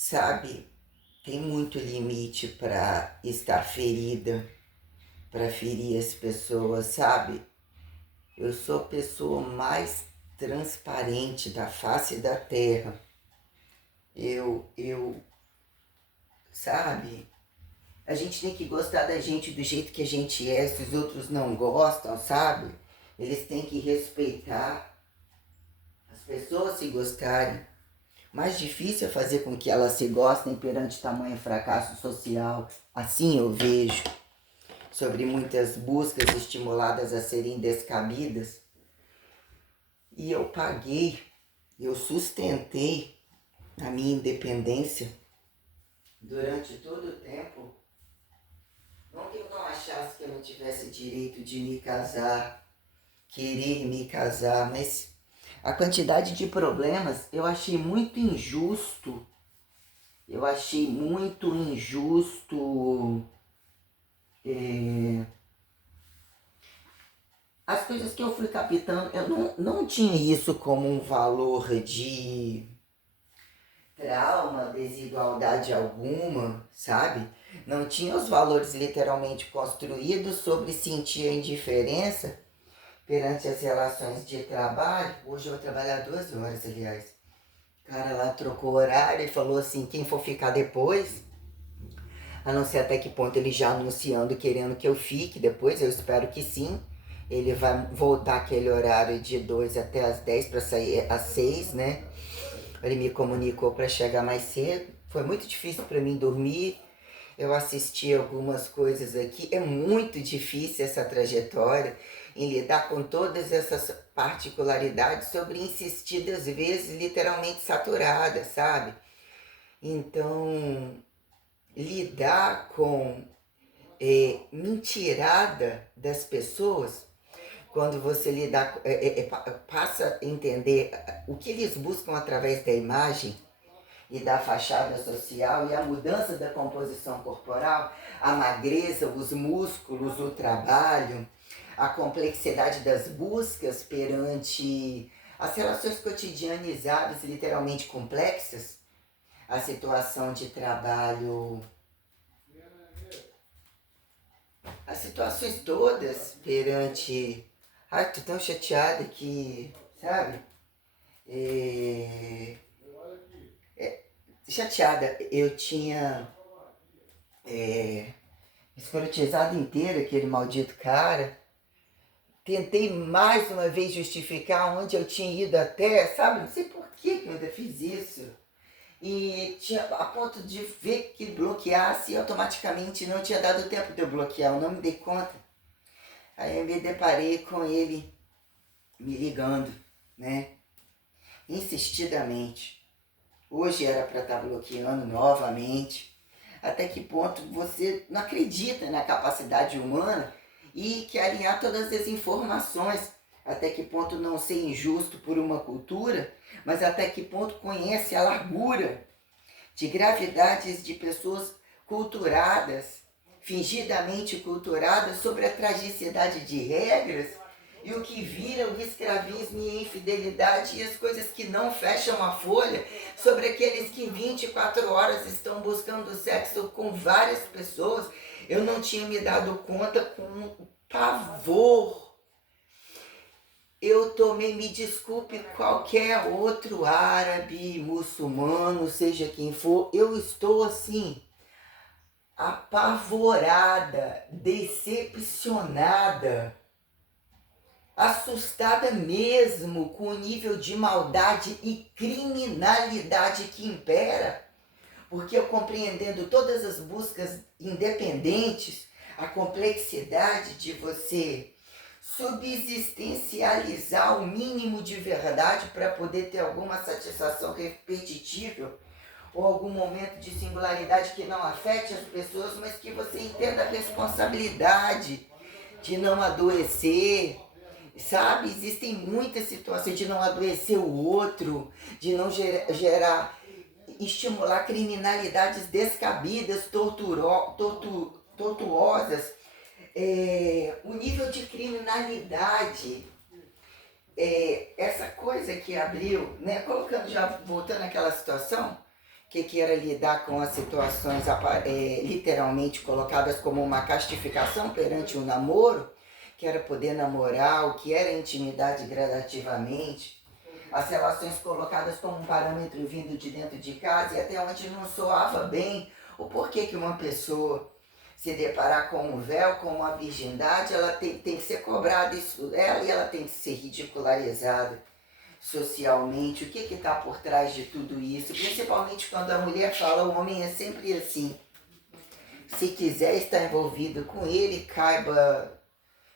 Sabe, tem muito limite para estar ferida, para ferir as pessoas, sabe? Eu sou a pessoa mais transparente da face da terra. Eu, sabe? A gente tem que gostar da gente do jeito que a gente é, se os outros não gostam, sabe? Eles têm que respeitar as pessoas se gostarem. Mais difícil é fazer com que elas se gostem perante tamanho fracasso social. Assim eu vejo. Sobre muitas buscas estimuladas a serem descabidas. E eu paguei, eu sustentei a minha independência durante todo o tempo. Não que eu não achasse que eu não tivesse direito de me casar, querer me casar, mas a quantidade de problemas eu achei muito injusto. Eu achei muito injusto as coisas que eu fui captando. Eu não tinha isso como um valor de trauma, desigualdade alguma, sabe? Não tinha os valores literalmente construídos sobre sentir a indiferença perante as relações de trabalho. Hoje eu vou trabalhar 2 horas, aliás. O cara lá trocou o horário e falou assim, quem for ficar depois, a não ser até que ponto ele já anunciando, querendo que eu fique depois, eu espero que sim. Ele vai voltar aquele horário de 2 até as 10 para sair às 6, né? Ele me comunicou para chegar mais cedo. Foi muito difícil para mim dormir. Eu assisti algumas coisas aqui. É muito difícil essa trajetória em lidar com todas essas particularidades sobre insistidas vezes literalmente saturada, sabe? Então, lidar com mentirada das pessoas, quando você lidar, passa a entender o que eles buscam através da imagem e da fachada social e a mudança da composição corporal, a magreza, os músculos, o trabalho, a complexidade das buscas perante as relações cotidianizadas, literalmente complexas, a situação de trabalho, as situações todas perante. Ai, tô tão chateada que, sabe? É, chateada, eu tinha escrotizado inteiro aquele maldito cara. Tentei mais uma vez justificar onde eu tinha ido até, sabe? Não sei por que eu ainda fiz isso. E tinha a ponto de ver que bloqueasse e automaticamente não tinha dado tempo de eu bloquear, eu não me dei conta. Aí eu me deparei com ele me ligando, né? Insistidamente. Hoje era para estar bloqueando novamente. Até que ponto você não acredita na capacidade humana e quer alinhar todas as informações? Até que ponto não ser injusto por uma cultura, mas até que ponto conhece a largura de gravidades de pessoas culturadas, fingidamente culturadas, sobre a tragicidade de regras e o que vira o escravismo e a infidelidade e as coisas que não fecham a folha, sobre aqueles que 24 horas estão buscando sexo com várias pessoas. Eu não tinha me dado conta com pavor. Eu tomei, me desculpe qualquer outro árabe, muçulmano, seja quem for, eu estou assim, apavorada, decepcionada, assustada mesmo com o nível de maldade e criminalidade que impera, porque eu compreendendo todas as buscas independentes, a complexidade de você subsistencializar o mínimo de verdade para poder ter alguma satisfação repetitiva ou algum momento de singularidade que não afete as pessoas, mas que você entenda a responsabilidade de não adoecer, sabe? Existem muitas situações de não adoecer o outro, de não gerar estimular criminalidades descabidas, tortuosas. O nível de criminalidade, essa coisa que abriu, né? Colocando, já voltando àquela situação, que era lidar com as situações literalmente colocadas como uma castificação perante o namoro, que era poder namorar, o que era intimidade gradativamente, as relações colocadas como um parâmetro vindo de dentro de casa e até onde não soava bem o porquê que uma pessoa se deparar com um véu, com uma virgindade, ela tem que ser cobrada isso dela e ela tem que ser ridicularizada socialmente. O que está por trás de tudo isso? Principalmente quando a mulher fala, o homem é sempre assim. Se quiser estar envolvido com ele, caiba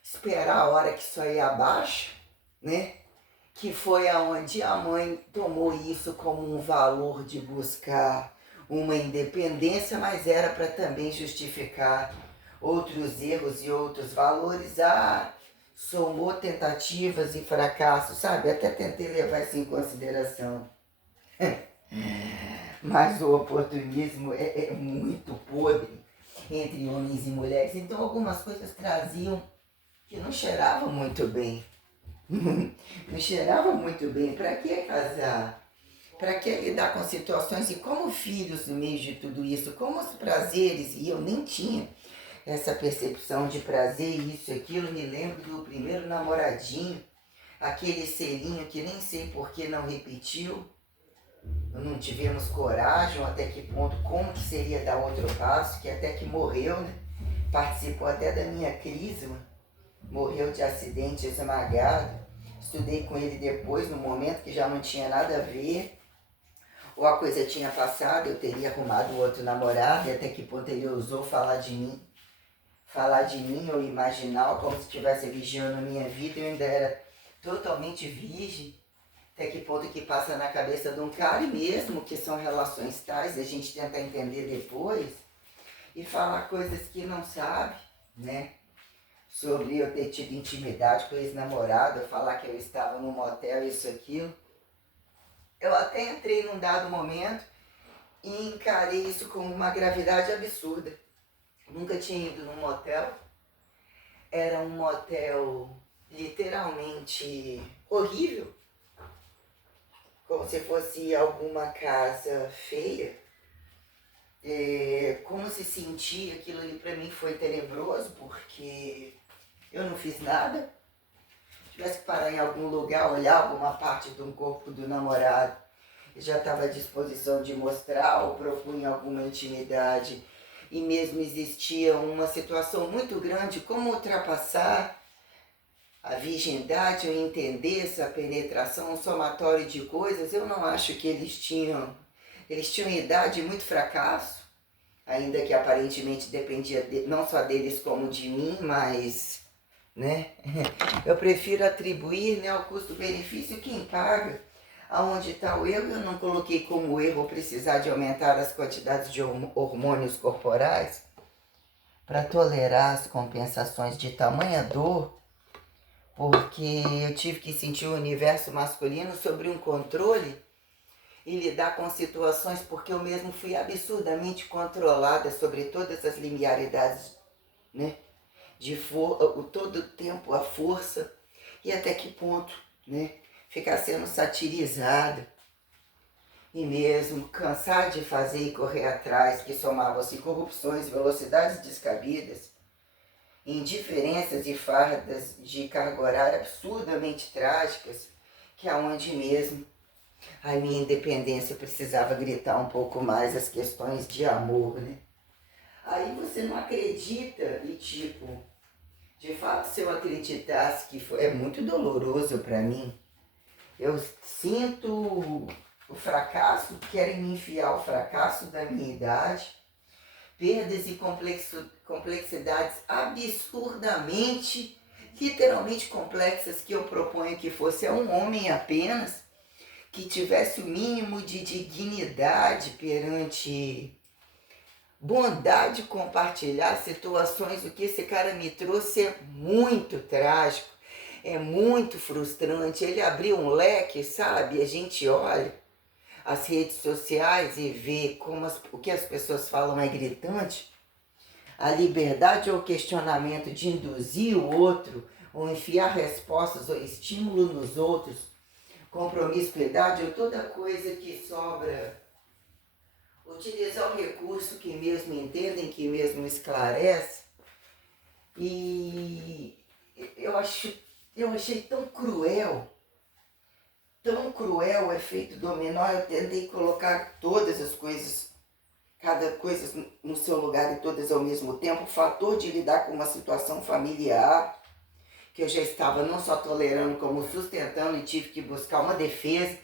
esperar a hora que isso aí abaixa, né? Que foi aonde a mãe tomou isso como um valor de buscar uma independência, mas era para também justificar outros erros e outros valores. Somou tentativas e fracassos, sabe? Até tentei levar isso em consideração. Mas o oportunismo é muito podre entre homens e mulheres. Então algumas coisas traziam que não cheiravam muito bem. Não cheirava muito bem. Para que casar? Para que lidar com situações e como filhos no meio de tudo isso? Como os prazeres, e eu nem tinha essa percepção de prazer, isso e aquilo, me lembro do primeiro namoradinho, aquele selinho que nem sei por que não repetiu, não tivemos coragem, até que ponto, como que seria dar outro passo, que até que morreu, né? Participou até da minha crise, morreu de acidente esmagado, estudei com ele depois, no momento que já não tinha nada a ver, ou a coisa tinha passado, eu teria arrumado outro namorado, e até que ponto ele ousou falar de mim ou imaginar como se estivesse vigiando a minha vida, eu ainda era totalmente virgem. Até que ponto que passa na cabeça de um cara, e mesmo que são relações tais, a gente tenta entender depois e falar coisas que não sabe, né? Sobre eu ter tido intimidade com ex-namorado, falar que eu estava num motel, isso, aquilo. Eu até entrei num dado momento e encarei isso como uma gravidade absurda. Nunca tinha ido num motel. Era um motel literalmente horrível. Como se fosse alguma casa feia. Como se sentia, aquilo ali pra mim foi tenebroso, porque eu não fiz nada. Se tivesse que parar em algum lugar, olhar alguma parte de um corpo do namorado, eu já estava à disposição de mostrar ou propunha alguma intimidade. E mesmo existia uma situação muito grande, como ultrapassar a virgindade ou entender essa penetração, um somatório de coisas. Eu não acho que eles tinham idade e muito fracasso, ainda que aparentemente dependia não só deles como de mim, mas, né, eu prefiro atribuir, né, ao custo-benefício quem paga. Aonde está o erro, eu não coloquei como erro precisar de aumentar as quantidades de hormônios corporais para tolerar as compensações de tamanha dor, porque eu tive que sentir o universo masculino sobre um controle e lidar com situações porque eu mesmo fui absurdamente controlada sobre todas as linearidades, né? Todo o tempo a força e até que ponto, né? Ficar sendo satirizada e mesmo cansar de fazer e correr atrás, que somavam-se corrupções, velocidades descabidas, indiferenças e fardas de carga horária absurdamente trágicas, que aonde mesmo a minha independência precisava gritar um pouco mais as questões de amor, né? Aí você não acredita e tipo, de fato se eu acreditasse que foi, é muito doloroso para mim. Eu sinto o fracasso, querem me enfiar o fracasso da minha idade, perdas e complexidades absurdamente, literalmente complexas que eu proponho que fosse um homem apenas, que tivesse o mínimo de dignidade perante bondade, compartilhar situações. O que esse cara me trouxe é muito trágico, é muito frustrante. Ele abriu um leque, sabe? A gente olha as redes sociais e vê o que as pessoas falam é gritante. A liberdade ou questionamento de induzir o outro, ou enfiar respostas ou estímulo nos outros, com promiscuidade ou toda coisa que sobra utilizar um recurso que mesmo entendem, que mesmo esclarece. E eu achei tão cruel o efeito dominó. Eu tentei colocar todas as coisas, cada coisa no seu lugar e todas ao mesmo tempo. O fator de lidar com uma situação familiar, que eu já estava não só tolerando, como sustentando, e tive que buscar uma defesa,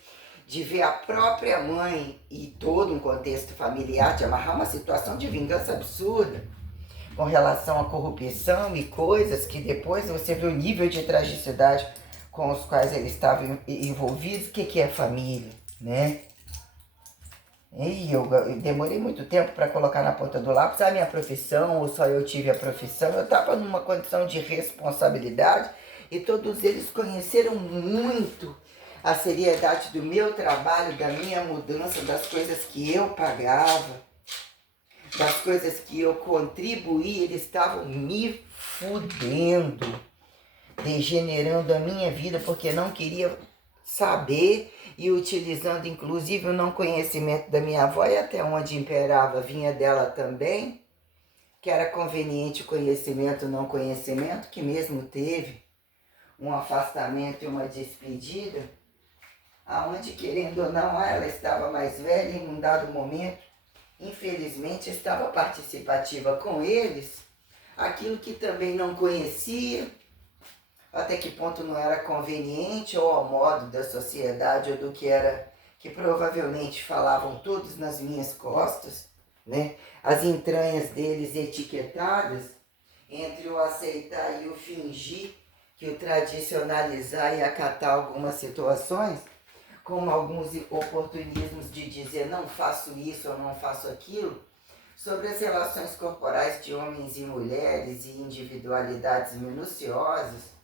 de ver a própria mãe e todo um contexto familiar, de amarrar uma situação de vingança absurda com relação à corrupção e coisas que depois você vê o nível de tragicidade com os quais eles estavam envolvidos. O que é família, né? E eu demorei muito tempo para colocar na ponta do lápis a minha profissão, ou só eu tive a profissão. Eu estava numa condição de responsabilidade e todos eles conheceram muito a seriedade do meu trabalho, da minha mudança, das coisas que eu pagava, das coisas que eu contribuí. Eles estavam me fudendo, degenerando a minha vida, porque não queria saber, e utilizando inclusive o não conhecimento da minha avó, e até onde imperava vinha dela também, que era conveniente o conhecimento, o não conhecimento, que mesmo teve um afastamento e uma despedida, aonde, querendo ou não, ela estava mais velha em um dado momento, infelizmente estava participativa com eles, aquilo que também não conhecia, até que ponto não era conveniente, ou ao modo da sociedade, ou do que era, que provavelmente falavam todos nas minhas costas, né? As entranhas deles etiquetadas, entre o aceitar e o fingir, que o tradicionalizar e acatar algumas situações, como alguns oportunismos de dizer não faço isso ou não faço aquilo, sobre as relações corporais de homens e mulheres e individualidades minuciosas,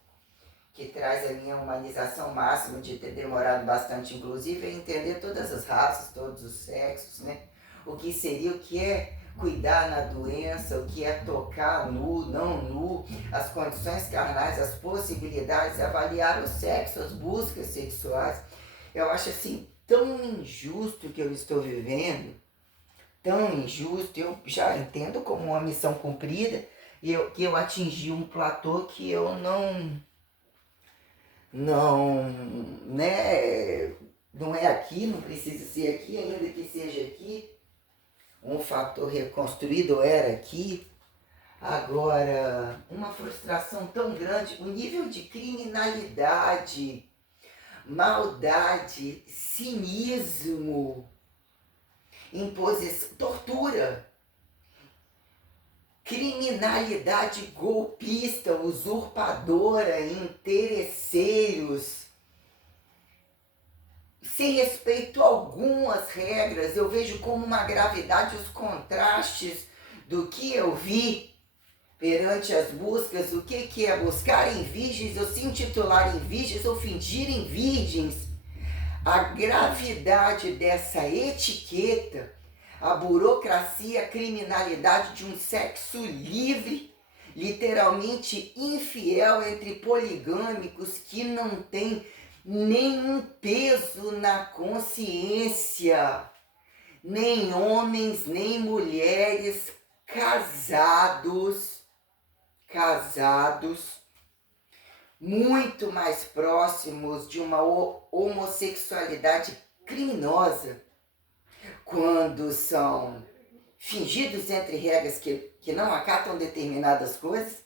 que traz a minha humanização máxima de ter demorado bastante, inclusive, a entender todas as raças, todos os sexos, né? O que seria, o que é cuidar na doença, o que é tocar nu, não nu, as condições carnais, as possibilidades, avaliar o sexo, as buscas sexuais. Eu acho assim tão injusto o que eu estou vivendo, tão injusto. Eu já entendo como uma missão cumprida, e que eu atingi um platô que eu né, não é aqui, não precisa ser aqui, ainda que seja aqui, um fator reconstruído era aqui. Agora, uma frustração tão grande, o nível de criminalidade, maldade, cinismo, imposição, tortura, criminalidade golpista, usurpadora, interesseiros, sem respeito a algumas regras. Eu vejo como uma gravidade os contrastes do que eu vi perante as buscas. O que é buscar em virgens, ou se intitularem virgens, ou fingirem virgens. A gravidade dessa etiqueta, a burocracia, a criminalidade de um sexo livre, literalmente infiel, entre poligâmicos que não tem nenhum peso na consciência, nem homens, nem mulheres casados, muito mais próximos de uma homossexualidade criminosa, quando são fingidos entre regras que não acatam determinadas coisas,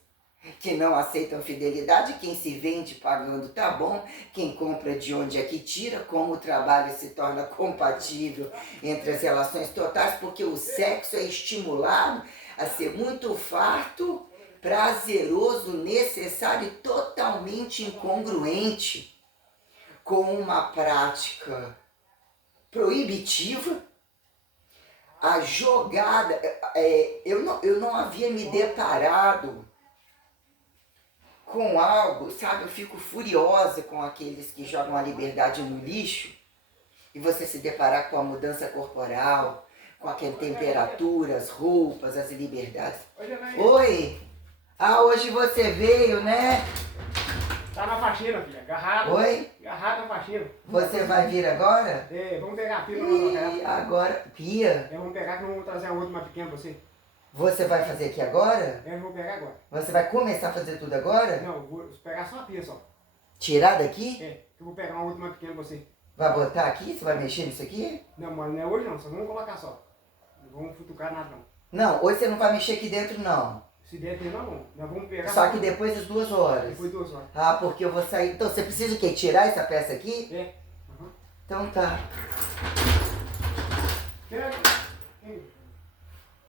que não aceitam fidelidade. Quem se vende pagando tá bom, quem compra de onde é que tira, como o trabalho se torna compatível entre as relações totais, porque o sexo é estimulado a ser muito farto, prazeroso, necessário e totalmente incongruente com uma prática proibitiva. A jogada, eu não havia me deparado com algo, sabe? Eu fico furiosa com aqueles que jogam a liberdade no lixo, e você se deparar com a mudança corporal, com aquela temperatura, as roupas, as liberdades. Oi! Ah, hoje você veio, né? Tá na faxina, filha. Agarrado. Oi? Agarrado na faxina. Você vai vir agora? É, vamos pegar a pia pra nós Ih, agora, pia? vamos pegar que nós vamos trazer a outra mais pequena pra você. Você vai fazer aqui agora? Eu vou pegar agora. Você vai começar a fazer tudo agora? Não, eu vou pegar só a pia só. Tirar daqui? É, eu vou pegar uma outra mais pequena pra você. Vai botar aqui? Você vai mexer nisso aqui? Não, mas não é hoje não, só vamos colocar só. Não vamos futucar nada não. Não, hoje você não vai mexer aqui dentro não. Se der tempo, nós vamos pegar. Só que depois das 2 horas. Depois 2 horas. Ah, porque eu vou sair. Então você precisa o quê? Tirar essa peça aqui? É. Uhum. Então tá. Pega.